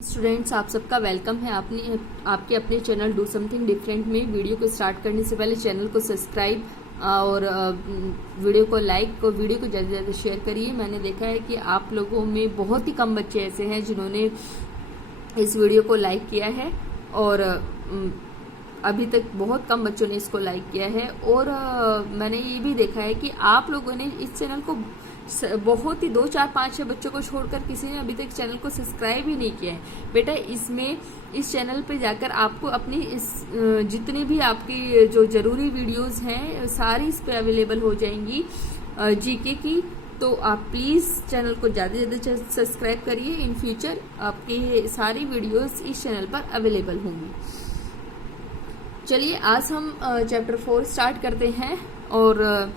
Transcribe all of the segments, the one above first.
Students, आप सबका welcome है आपके अपने चैनल डू समथिंग डिफरेंट में। वीडियो को स्टार्ट करने से पहले चैनल को सब्सक्राइब और वीडियो को लाइक और वीडियो को ज़्यादा से ज़्यादा शेयर करिए। मैंने देखा है कि आप लोगों में बहुत ही कम बच्चे ऐसे हैं जिन्होंने इस वीडियो को लाइक किया है और अभी तक बहुत कम बच्चों ने इसको लाइक किया है। और मैंने ये भी देखा है कि आप लोगों ने इस चैनल को बहुत ही 2, 4, 5, 6 बच्चों को छोड़कर किसी ने अभी तक चैनल को सब्सक्राइब ही नहीं किया है। बेटा इस चैनल पे जाकर आपको अपनी जितनी भी आपकी जो ज़रूरी वीडियोस हैं सारी इस पे अवेलेबल हो जाएंगी जीके की। तो आप प्लीज़ चैनल को ज़्यादा से ज़्यादा सब्सक्राइब करिए। इन फ्यूचर आपकी सारी वीडियोस इस चैनल पर अवेलेबल होंगी। चलिए आज हम चैप्टर 4 स्टार्ट करते हैं। और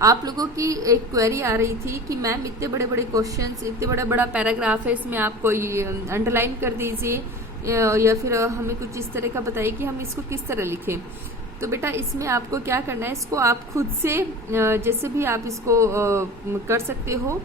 आप लोगों की एक क्वेरी आ रही थी कि मैम इतने बड़े बड़े क्वेश्चंस, इतने बड़ा बड़ा पैराग्राफ है, इसमें आप कोई अंडरलाइन कर दीजिए या फिर हमें कुछ इस तरह का बताइए कि हम इसको किस तरह लिखें। तो बेटा इसमें आपको क्या करना है, इसको आप खुद से जैसे भी आप इसको कर सकते हो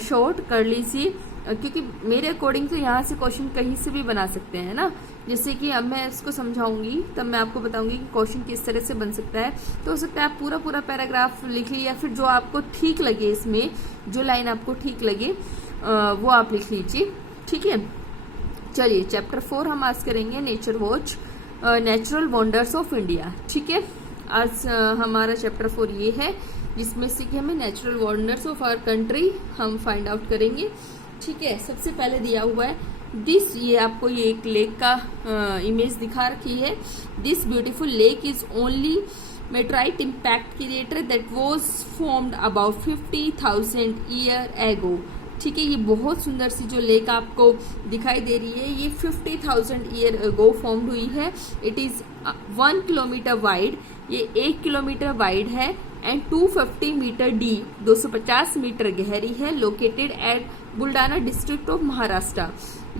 शॉर्ट कर लीजिए, क्योंकि मेरे अकॉर्डिंग तो यहाँ से क्वेश्चन कहीं से भी बना सकते हैं ना। जैसे कि अब मैं इसको समझाऊंगी तब मैं आपको बताऊंगी कि क्वेश्चन किस तरह से बन सकता है। तो हो सकता है आप पूरा पूरा पैराग्राफ लिख लीजिए या फिर जो आपको ठीक लगे, इसमें जो लाइन आपको ठीक लगे वो आप लिख लीजिए, ठीक है। चलिए चैप्टर 4 हम आज करेंगे nature watch natural wonders of India, ठीक है। आज हमारा चैप्टर 4 ये है जिसमें से कि हमें natural wonders of our country हम फाइंड आउट करेंगे, ठीक है। सबसे पहले दिया हुआ है ये आपको ये एक लेक का इमेज दिखा रखी है। This beautiful lake is only meteorite impact crater that was formed about 50,000 year ago, ठीक है। ये बहुत सुंदर सी जो लेक आपको दिखाई दे रही है ये 50,000 ईयर एगो फॉर्म्ड हुई है। इट इज 1 किलोमीटर वाइड, ये 1 किलोमीटर वाइड है एंड 250 मीटर डीप, 250 मीटर गहरी है। Located at Buldhana district of Maharashtra,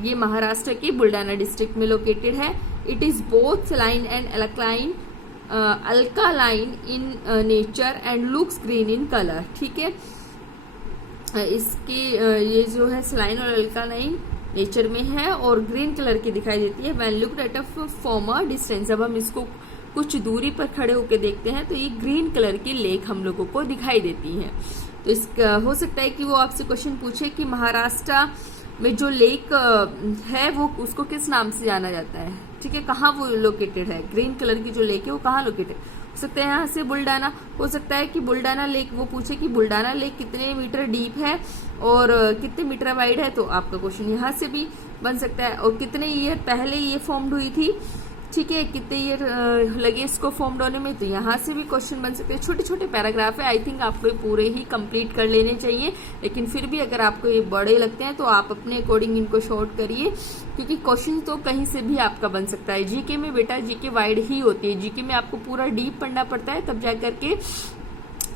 ये महाराष्ट्र के बुल्डाना डिस्ट्रिक्ट में लोकेटेड है। It is both saline and alkaline in nature and looks green in colour, ठीक है। इसकी ये जो है सलाइन और अल्कालाइन नेचर में है और ग्रीन कलर की दिखाई देती है। When looked at a from a distance, जब हम इसको कुछ दूरी पर खड़े होकर देखते हैं तो ये ग्रीन कलर की लेक हम लोगों को दिखाई देती है। तो इसका हो सकता है कि वो आपसे क्वेश्चन पूछे कि महाराष्ट्र में जो लेक है वो उसको किस नाम से जाना जाता है, ठीक है, कहाँ वो लोकेटेड है। ग्रीन कलर की जो लेक है वो कहाँ लोकेटेड हो सकता है, यहाँ से बुल्डाना हो सकता है कि बुल्डाना लेक वो पूछे कि बुल्डाना लेक कितने मीटर डीप है और कितने मीटर वाइड है। तो आपका क्वेश्चन यहाँ से भी बन सकता है। और कितने ईयर पहले ये फॉर्म्ड हुई थी, ठीक है, कितने ईयर लगे इसको फॉर्म्ड होने में, तो यहाँ से भी क्वेश्चन बन सकते हैं। छोटे छोटे पैराग्राफ है, आई थिंक आपको ये पूरे ही कंप्लीट कर लेने चाहिए। लेकिन फिर भी अगर आपको ये बड़े लगते हैं तो आप अपने अकॉर्डिंग इनको शॉर्ट करिए, क्योंकि क्वेश्चन तो कहीं से भी आपका बन सकता है। जीके में बेटा जीके वाइड ही होती है, जीके में आपको पूरा डीप पढ़ना पड़ता है तब जा करके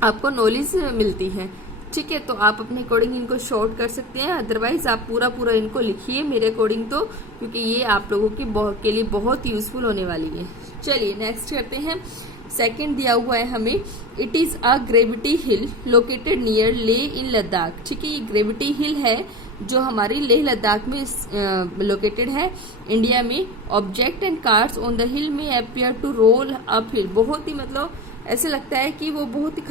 आपको नॉलेज मिलती है, ठीक है। तो आप अपने अकॉर्डिंग इनको शॉर्ट कर सकते हैं, अदरवाइज आप पूरा पूरा इनको लिखिए मेरे अकॉर्डिंग तो, क्योंकि ये आप लोगों के लिए बहुत यूजफुल होने वाली है। चलिए नेक्स्ट करते हैं। सेकंड दिया हुआ है हमें, it is a gravity hill located near ले इन लद्दाख, ठीक है। ये ग्रेविटी हिल है जो हमारी लेह लद्दाख में लोकेटेड है इंडिया में। Object and cars on the hill में appear to roll up hill, बहुत ही मतलब ऐसे लगता है कि वो बहुत ही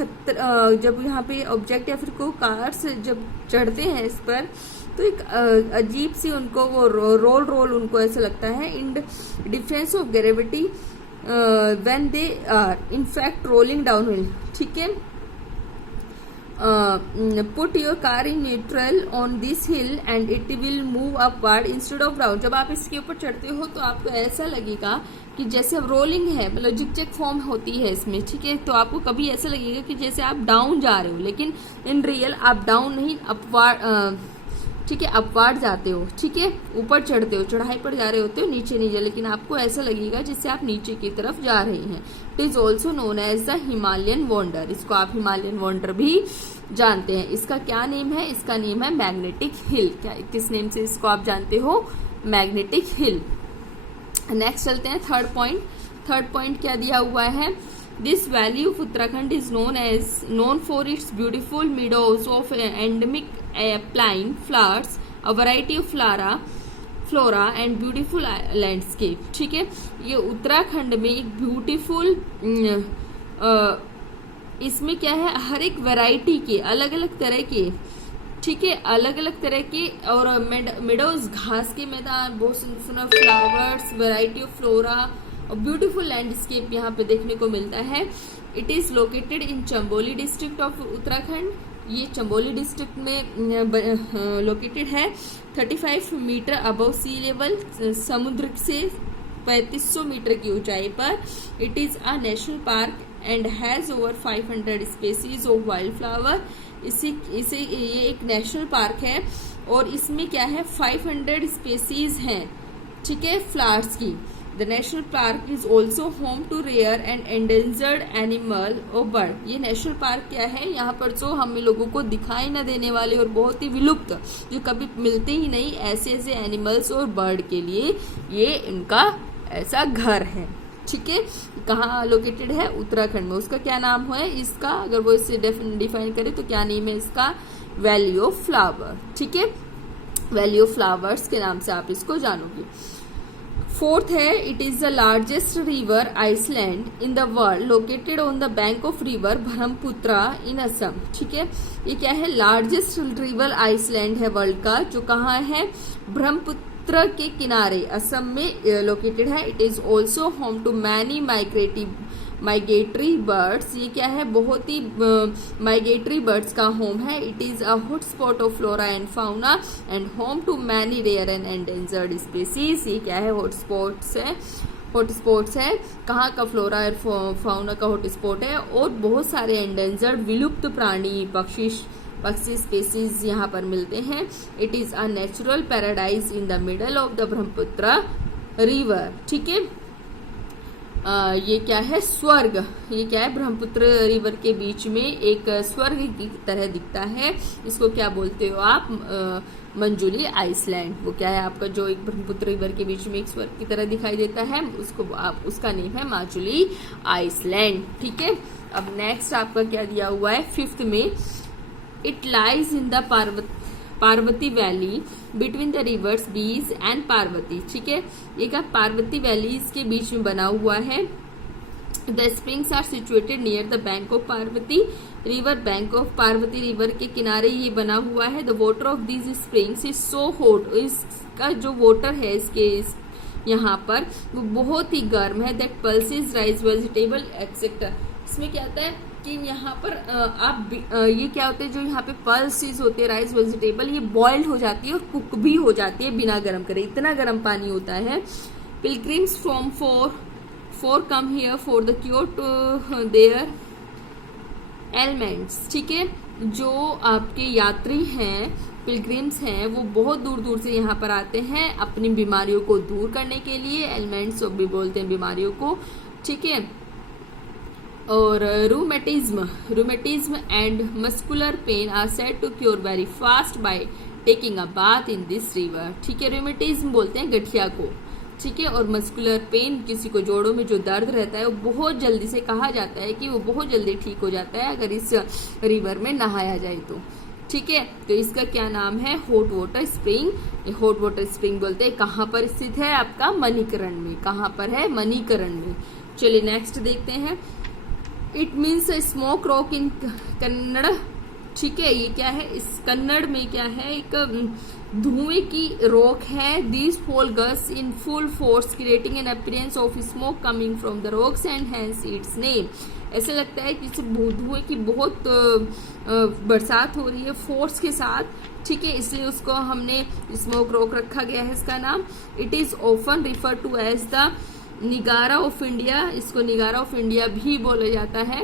जब यहाँ पे ऑब्जेक्ट या फिर को कार्स जब चढ़ते हैं इस पर तो एक अजीब सी उनको वो रोल उनको ऐसा लगता है। In difference of gravity when they are in fact rolling down hill, ठीक है। Put your car in neutral on this hill and it will move upward instead of down. जब आप इसके ऊपर चढ़ते हो तो आपको ऐसा लगेगा कि जैसे अब रोलिंग है, मतलब जिग फॉर्म होती है इसमें, ठीक है। तो आपको कभी ऐसा लगेगा कि जैसे आप डाउन जा रहे हो, लेकिन इन रियल आप डाउन नहीं अपवर्ड, ठीक है, अपवर्ड जाते हो, ठीक है, ऊपर चढ़ते हो, चढ़ाई पर जा रहे होते हो, नीचे नहीं जा, लेकिन आपको ऐसा लगेगा जैसे आप नीचे की तरफ जा रहे हैं। It is also known as the Himalayan wonder, इसको आप हिमालयन वंडर भी जानते हैं। इसका क्या नेम है, इसका नेम है मैग्नेटिक हिल। क्या किस नेम से इसको आप जानते हो, मैग्नेटिक हिल। नेक्स्ट चलते हैं थर्ड पॉइंट क्या दिया हुआ है, this valley of Uttarakhand is known for its beautiful meadows of endemic pine flowers, a variety of flora flora and beautiful landscape. ठीक है, ये उत्तराखंड में एक ब्यूटीफुल, इसमें क्या है, हर एक वैरायटी के अलग अलग तरह के, ठीक है, अलग अलग तरह के, और मेडोज घास के मैदान, बहुत सुंदर सुंदर फ्लावर्स, वैरायटी ऑफ फ्लोरा और ब्यूटीफुल लैंडस्केप यहाँ पे देखने को मिलता है। It is located in Chamoli district of Uttarakhand. ये चंबोली डिस्ट्रिक्ट में लोकेटेड है। 35 मीटर अबव सी लेवल, समुद्र से 3500 मीटर की ऊंचाई पर। It is a national park and has over 500 species of wild flower. इसे ये एक नेशनल पार्क है और इसमें क्या है, 500 स्पेसीज हैं, ठीक है, फ्लावर्स की। The national park is also home to rare and endangered animal और बर्ड। ये नेशनल पार्क क्या है, यहाँ पर जो हम लोगों को दिखाई न देने वाले और बहुत ही विलुप्त, जो कभी मिलते ही नहीं, ऐसे ऐसे एनिमल्स और बर्ड के लिए ये इनका ऐसा घर है। ठीक है, कहाँ लोकेटेड है, उत्तराखंड में। उसका क्या नाम है इसका, अगर वो इसे डिफाइन करे तो क्या नेम है इसका, वैली ऑफ फ्लावर। ठीक है, वैली ऑफ फ्लावर्स के नाम से आप इसको जानोगे। फोर्थ है, it is the largest river island in the world located on the bank of river Brahmaputra in Assam. ठीक है, ये क्या है, लार्जेस्ट रिवर आइसलैंड है वर्ल्ड का, जो कहाँ है, ब्रह्मपुत्र के किनारे असम में लोकेटेड है। It is also home to many migratory birds. ये क्या है, बहुत ही माइग्रेटरी बर्ड्स का होम है। It is a hotspot of flora and fauna and home to many rare and endangered species. ये क्या है, हॉटस्पॉट्स है, कहाँ का, फ्लोरा और फाउना का हॉटस्पॉट है, और बहुत सारे एंडेंजर्ड विलुप्त प्राणी पक्षी स्पीसीज यहाँ पर मिलते हैं। It is a natural paradise in the middle of the Brahmaputra river. ठीक है, ये क्या है, स्वर्ग। ये क्या है, ब्रह्मपुत्र रिवर के बीच में एक स्वर्ग की तरह दिखता है। इसको क्या बोलते हो आप, मंजुली आइसलैंड। वो क्या है आपका, जो एक ब्रह्मपुत्र रिवर के बीच में एक स्वर्ग की तरह दिखाई देता है, उसको आप, उसका नेम है माजुली आइसलैंड। ठीक है, अब नेक्स्ट आपका क्या दिया हुआ है, फिफ्थ में, it lies in the Parvati valley between the reverse बीज एंड पार्वती। ठीक है, ये क्या, पार्वती वैलीज के बीच में बना हुआ है। The springs are situated near the bank of Parvati river. Bank of Parvati river के किनारे ये बना हुआ है। The water of these springs is so hot. इसका जो वाटर है इसके यहाँ पर, वो बहुत ही गर्म है। That pulses rice vegetable etcetera. इसमें क्या आता है कि यहाँ पर ये क्या होते हैं, जो यहाँ पे पल्सेस होते हैं, राइस वेजिटेबल, ये बॉइल्ड हो जाती है और कुक भी हो जाती है बिना गर्म करे, इतना गर्म पानी होता है। Pilgrims from far come here for the cure to their elements. ठीक है, जो आपके यात्री हैं, पिलग्रिम्स हैं, वो बहुत दूर दूर से यहाँ पर आते हैं अपनी बीमारियों को दूर करने के लिए। एलिमेंट्स भी बोलते हैं बीमारियों को। ठीक है, और rheumatism and muscular pain are said to cure very fast by taking a bath in this river. ठीक है, रूमेटिज्म बोलते हैं गठिया को। ठीक है, और मस्कुलर पेन, किसी को जोड़ों में जो दर्द रहता है, वो बहुत जल्दी से, कहा जाता है कि वो बहुत जल्दी ठीक हो जाता है अगर इस रिवर में नहाया जाए तो। ठीक है, तो इसका क्या नाम है, hot water spring. Hot water spring बोलते हैं। कहाँ पर स्थित है आपका, मणिकरण में। कहाँ पर है, मणिकरण में। चलिए नेक्स्ट देखते हैं। इट मीन्स स्मोक रॉक इन कन्नड़। ठीक है, ये क्या है, इस कन्नड़ में क्या है, एक धुएं की रॉक है। This fall gush in full force creating an appearance of smoke coming from the rocks and hence its name. ऐसा लगता है कि धुएं की बहुत बरसात हो रही है फोर्स के साथ। ठीक है, इसलिए उसको हमने स्मोक रॉक रखा गया है इसका नाम। It is often refer to as the Niagara of India. इसको निगारा ऑफ इंडिया भी बोला जाता है।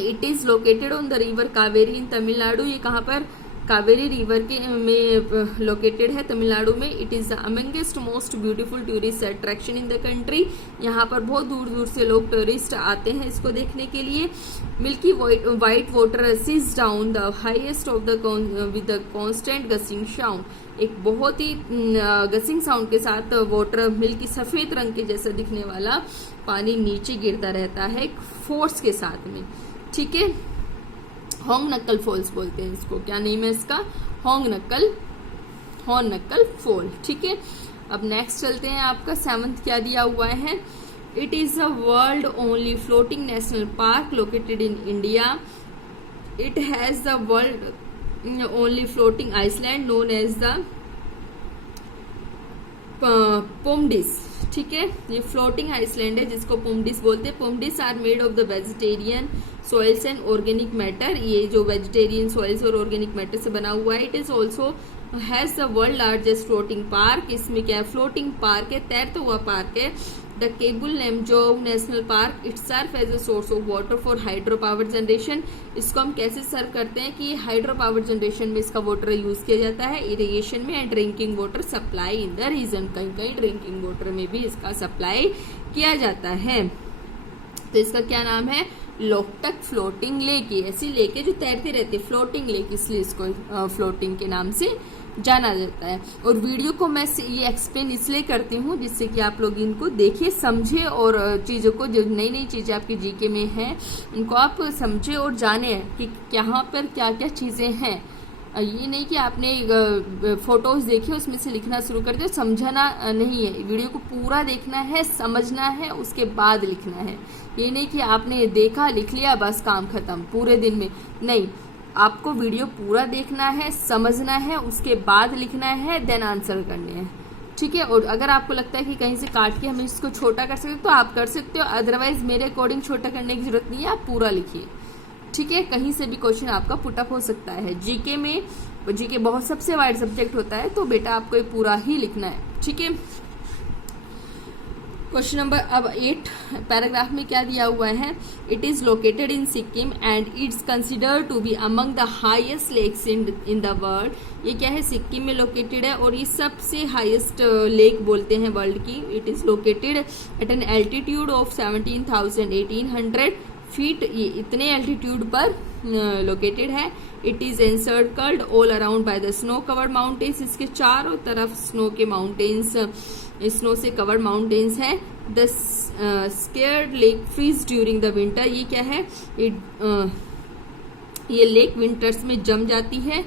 It is located on the river Kaveri in Tamil Nadu. ये कहाँ पर, कावेरी रिवर के में लोकेटेड है, तमिलनाडु में। It is the amongst most beautiful tourist attraction in the country. यहाँ पर बहुत दूर दूर से लोग टूरिस्ट आते हैं इसको देखने के लिए। Milky white water रसेस down the highest of the with the constant gushing sound. एक बहुत ही गसिंग साउंड के साथ वाटर, मिल्की सफेद रंग के जैसा दिखने वाला पानी नीचे गिरता रहता है एक फोर्स के साथ में। ठीक है, होंग नक्कल फॉल्स बोलते हैं इसको। क्या नेम है इसका, होंग हॉर्न नक्कल फोल। ठीक है, अब नेक्स्ट चलते हैं। आपका 7th क्या दिया हुआ है, it is a world only floating national park located in India. It has the world only floating island known as the phumdis. ठीक है, ये फ्लोटिंग आइसलैंड है जिसको पोमडिस बोलते हैं। Phumdis are made of the vegetarian soils and organic matter. ये जो vegetarian soils और ऑर्गेनिक मैटर से बना हुआ है। It is also has the world largest floating park. इसमें क्या है, फ्लोटिंग पार्क है, तैरता हुआ पार्क है। The Keibul Lamjao national park it serve as a source of water for hydro power generation. इसको हम कैसे सर्व करते हैं कि हाइड्रो पावर जनरेशन में इसका वाटर यूज किया जाता है, इरिगेशन में, and drinking water supply in the region. कहीं कहीं ड्रिंकिंग वाटर में भी इसका सप्लाई किया जाता है। तो इसका क्या नाम है, लोकटक फ्लोटिंग लेक। ऐसी लेक है जो तैरती रहती है, फ्लोटिंग लेक, इसलिए इसको फ्लोटिंग के नाम से जाना जाता है। और वीडियो को मैं ये एक्सप्लेन इसलिए करती हूँ जिससे कि आप लोग इनको देखिए, समझे, और चीज़ों को, जो नई नई चीज़ें आपकी जीके में हैं इनको आप समझे और जाने कि यहाँ पर क्या क्या चीज़ें हैं। ये नहीं कि आपने फोटोज देखे उसमें से लिखना शुरू कर दिया, समझना नहीं है। वीडियो को पूरा देखना है, समझना है, उसके बाद लिखना है। ये नहीं कि आपने देखा लिख लिया बस काम खत्म पूरे दिन में, नहीं। आपको वीडियो पूरा देखना है, समझना है, उसके बाद लिखना है, देन आंसर करने हैं। ठीक है, और अगर आपको लगता है कि कहीं से काट के हम इसको छोटा कर सकते तो आप कर सकते हो, अदरवाइज मेरे अकॉर्डिंग छोटा करने की जरूरत नहीं है, आप पूरा लिखिए। ठीक है, कहीं से भी क्वेश्चन आपका पुटअप हो सकता है। जीके में, जीके बहुत सबसे वाइड सब्जेक्ट होता है, तो बेटा आपको ये पूरा ही लिखना है। ठीक है, क्वेश्चन नंबर अब 8 पैराग्राफ में क्या दिया हुआ है, it is located in Sikkim and it's considered to be among the highest lakes in the world. ये क्या है, सिक्किम में लोकेटेड है और ये सबसे हाईएस्ट लेक बोलते हैं वर्ल्ड की। It is located at an altitude of 17,800 feet. ये इतने एल्टीट्यूड पर लोकेटेड है। It is encircled all around by the snow covered mountains. इसके चारों तरफ स्नो के माउंटेन्स, स्नो से कवर्ड माउंटेन्स है। The sacred lake freeze during the winter. ये क्या है, ये लेक विंटर्स में जम जाती है।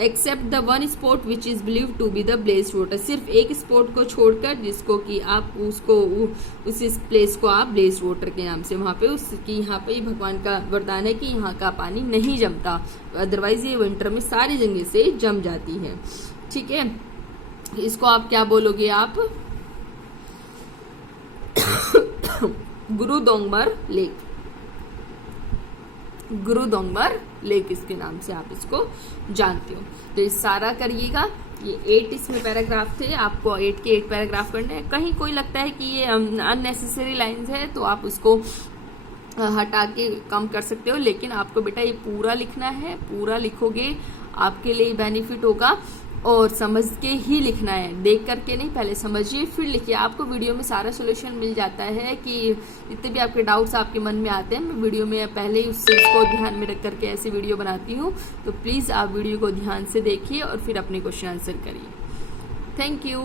Except the one spot which is believe to be the blessed water. सिर्फ एक स्पॉट को छोड़कर जिसको कि आप उसको उस प्लेस को आप ब्लेस्ड वाटर के नाम से, वहाँ पे उसकी, यहाँ पे भगवान का वरदान है कि यहाँ का पानी नहीं जमता, अदरवाइज ये विंटर में सारी जगह से जम जाती है। ठीक है, इसको आप क्या बोलोगे, आप गुरुदोंगमर लेक, गुरुदोंगमर लेक इसके नाम से आप इसको जानते हो। तो इस सारा करिएगा। ये 8 इसमें पैराग्राफ थे, आपको 8 के 8 पैराग्राफ करने हैं। कहीं कोई लगता है कि ये अननेसेसरी लाइंस है तो आप उसको हटा के कम कर सकते हो, लेकिन आपको बेटा ये पूरा लिखना है। पूरा लिखोगे आपके लिए बेनिफिट होगा, और समझ के ही लिखना है, देख करके नहीं, पहले समझिए फिर लिखिए। आपको वीडियो में सारा सोल्यूशन मिल जाता है कि जितने भी आपके डाउट्स आपके मन में आते हैं, मैं वीडियो में पहले ही उस चीज़ को ध्यान में रख करके ऐसी वीडियो बनाती हूँ। तो प्लीज़ आप वीडियो को ध्यान से देखिए और फिर अपने क्वेश्चन आंसर करिए। Thank you.